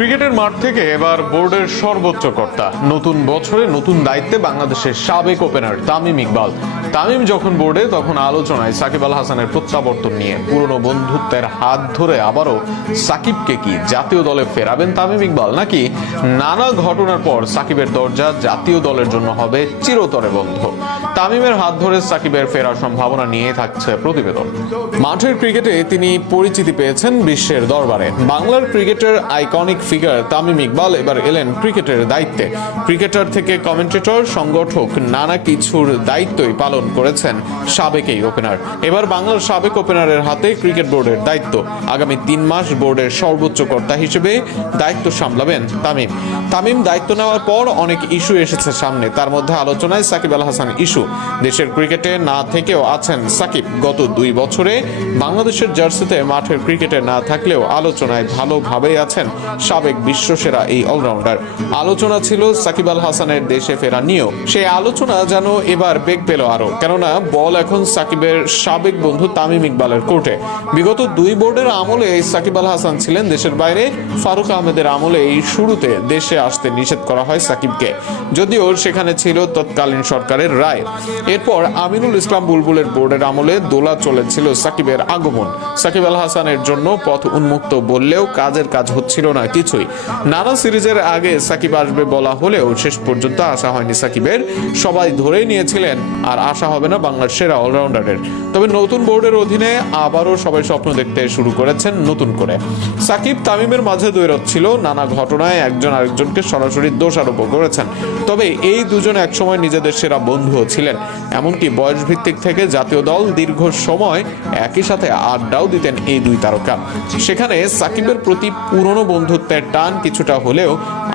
ক্রিকেটের মাঠ থেকে এবার বোর্ডের সর্বোচ্চ কর্তা, নতুন বছরে নতুন দায়িত্বে বাংলাদেশের সাবেক ওপেনার তামিম ইকবাল। তামিম যখন বোর্ডে তখন আলোচনায় সাকিব আল হাসানের প্রত্যাবর্তন নিয়ে। পুরনো বন্ধুত্বের হাত ধরে আবারও সাকিবকে কি জাতীয় দলে ফেরাবেন তামিম ইকবাল, নাকি নানা ঘটনার পর সাকিবের দরজা জাতীয় দলের জন্য হবে চিরতরে বন্ধ? তামিমের হাত ধরে সাকিবের ফেরার সম্ভাবনা নিয়ে থাকছে প্রতিবেদন। মাঠের ক্রিকেটে তিনি পরিচিতি পেয়েছেন বিশ্বের দরবারে। বাংলার ক্রিকেটের আইকনিক ফিগার তামিম ইকবাল এবার এলেন ক্রিকেটের দায়িত্বে। ক্রিকেটার থেকে কমেন্টেটর, সংগঠক, নানা কিছুর দায়িত্বই পালন করেছেন সাবেক এই ওপেনার। এবার বাংলার সাবেক ওপেনারের হাতে ক্রিকেট বোর্ডের দায়িত্ব। আগামী 3 মাস বোর্ডের সর্বোচ্চ কর্তা হিসেবে দায়িত্ব সামলাবেন তামিম দায়িত্ব নেওয়ার পর অনেক ইস্যু এসেছে সামনে। তার মধ্যে আলোচনায় সাকিব আল হাসান ইস্যু। দেশের ক্রিকেটে না থেকেও আছেন সাকিব। গত 2 বছরে বাংলাদেশের জার্সিতে মাঠের ক্রিকেটে না থাকলেও আলোচনায় ভালোভাবেই আছেন সাবেক বিশ্বসেরা এই অলরাউন্ডার। আলোচনা ছিল সাকিব আল হাসানের দেশে ফেরা নিয়েও। সেই আলোচনা যেন এবার বেগ পেল আরো, কেননা বল এখন সাকিবের সাবেক বন্ধু তামিম ইকবালের কোর্টে। বিগত 2 বোর্ডের আমলে সাকিব আল হাসান ছিলেন দেশের বাইরে। ফারুক আহমেদের আমলে এই শুরুতে দেশে আসতে নিষেধ করা হয় সাকিবকে, যদিও সেখানে ছিল তৎকালীন সরকারের রায়। এরপর আমিনুল ইসলাম বুলবুলের বোর্ডের আমলে দোলা চলেছিল সাকিবের আগমন। সাকিব আল হাসানের জন্য পথ উন্মুক্ত বললেও কাজের কাজ হচ্ছিল না কিছুই। নানা সিরিজের আগে সাকিব আসবে বলা হলেও শেষ পর্যন্ত আসা হয়নি সাকিবের। সবাই ধরেই নিয়েছিলেন আর আশা হবে না বাংলার সেরা অলরাউন্ডারের। তবে নতুন বোর্ডের অধীনে আবারও সবাই স্বপ্ন দেখতে শুরু করেছেন নতুন করে। সাকিব তামিমের মাঝে দ্বৈরথ ছিল। নানা ঘটনায় একজন আরেকজনকে সরাসরি দোষারোপ করেছেন। তবে এই দুজন একসময় নিজেদের সেরা বন্ধুও ছিলেন। এমনকি বয়স ভিত্তিক থেকে জাতীয় দল দীর্ঘ সময় একই সাথে আড্ডাও দিতেন এই 2 তারকা। সেখানে সাকিবের প্রতি পুরনো বন্ধুত্বের টান কিছুটা হলেও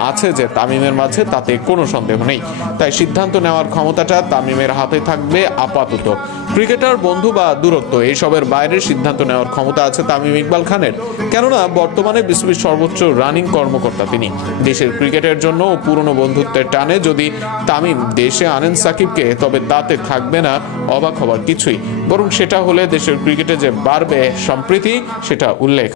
আছে যে তামিমের মাঝে, তাতে কোনো সন্দেহ নেই। তাই সিদ্ধান্ত নেওয়ার ক্ষমতাটা তামিমের হাতে থাকবে আপাতত। ক্রিকেটার, বন্ধু বা দূরত্ব এইসবের বাইরে সিদ্ধান্ত নেওয়ার ক্ষমতা আছে তামিম ইকবাল খানের, কেননা বর্তমানে বিসিবির সর্বোচ্চ রানিং কর্মকর্তা তিনি। দেশের ক্রিকেটের জন্য পুরনো বন্ধুত্বের টানে যদি তামিম দেশে আনেন সাকিবকে, তবে তাতে থাকবে না অবাক হবার কিছুই, বরং সেটা হলে দেশের ক্রিকেটে যে বাড়বে সম্প্রীতি, সেটা উল্লেখ।